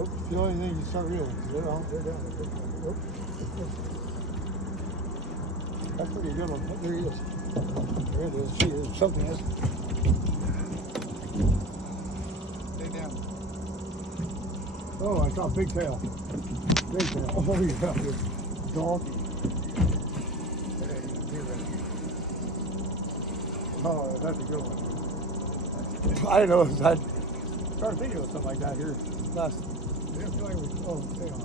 Oops, feel anything, you start reeling. They're down. Oops. That's pretty good one. There he is. There it is. Gee, there's something else. Stay down. Oh, I saw a big tail. Big tail. Oh, yeah. Donkey. Oh, that's a good one. I didn't know. I started thinking of something like that here last. I feel like it was, oh, hang on.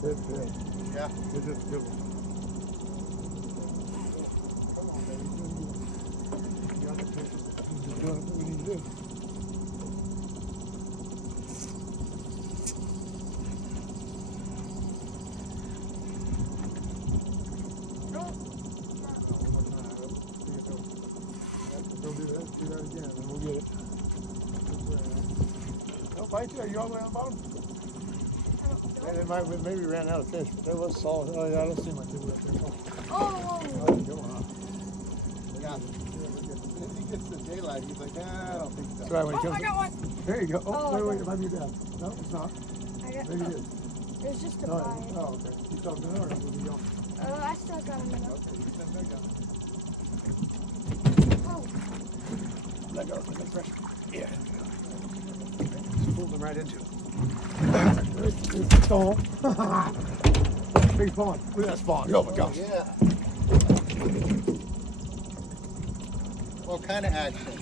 It's good. Yeah. It's just a good one. Come on, baby. You got the picture. You're just doing what we need to do. Go do that. Do that again, and we'll get it. Don't bite you. Are you all the way on the bottom? And it might maybe ran out of fish, but there was solid. Oh yeah, I don't see my tube up there. Oh, Come on. Yeah. If he gets the daylight, he's like, I don't think so. That's right, when he comes I got one. There you go. Oh, Wait, it might be bad. No, it's not. Maybe it is. It was just a Oh, bite. oh, okay. You still have another, or will be gone? I still got another. Okay, you send that down. Oh. Let go. Let go fresh. Yeah. Just pulled them right into it. Spawn. Big spawn. Look at that spawn. Oh my gosh. Yeah. What kind of action?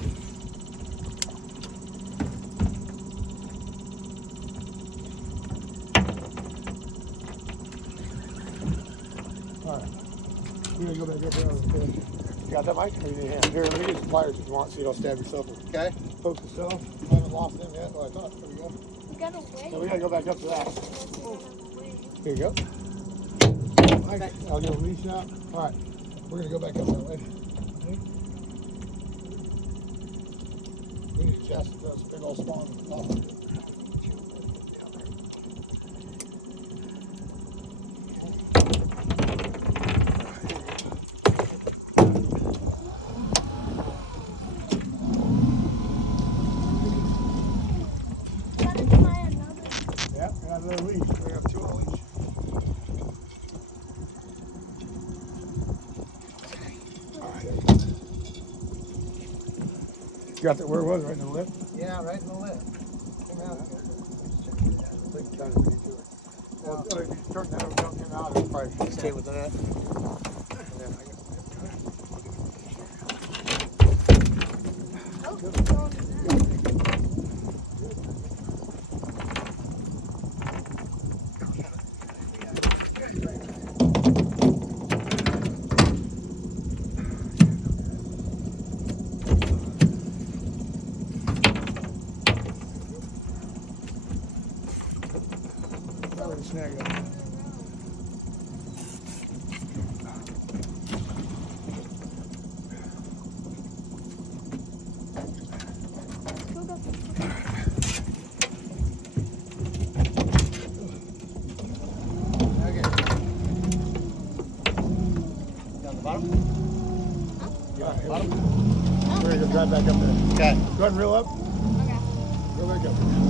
Alright. We're gonna go back up there on the fish. You got that, Mike? Or you need a hand? Here, let me get some pliers if you want so you don't stab yourself. Okay. Poke yourself. I haven't lost them yet. Oh, I thought. There we go. We got away. So we gotta go back up to that. Here you go. Okay. I'll get a leash out. Alright. We're gonna go back up that way. We need to chest those big old spawn. Yeah, we got another leash. We have two on leash. You got that? Where was it? Right in the lip? Yeah, right in the lip. Came out. Well, if you turn that over, don't get out, it'll probably stay with that. Snag it. Okay. Down the bottom? Yeah, bottom. We're gonna go drive back up there. Okay. Go ahead and reel up. Okay. Go back up.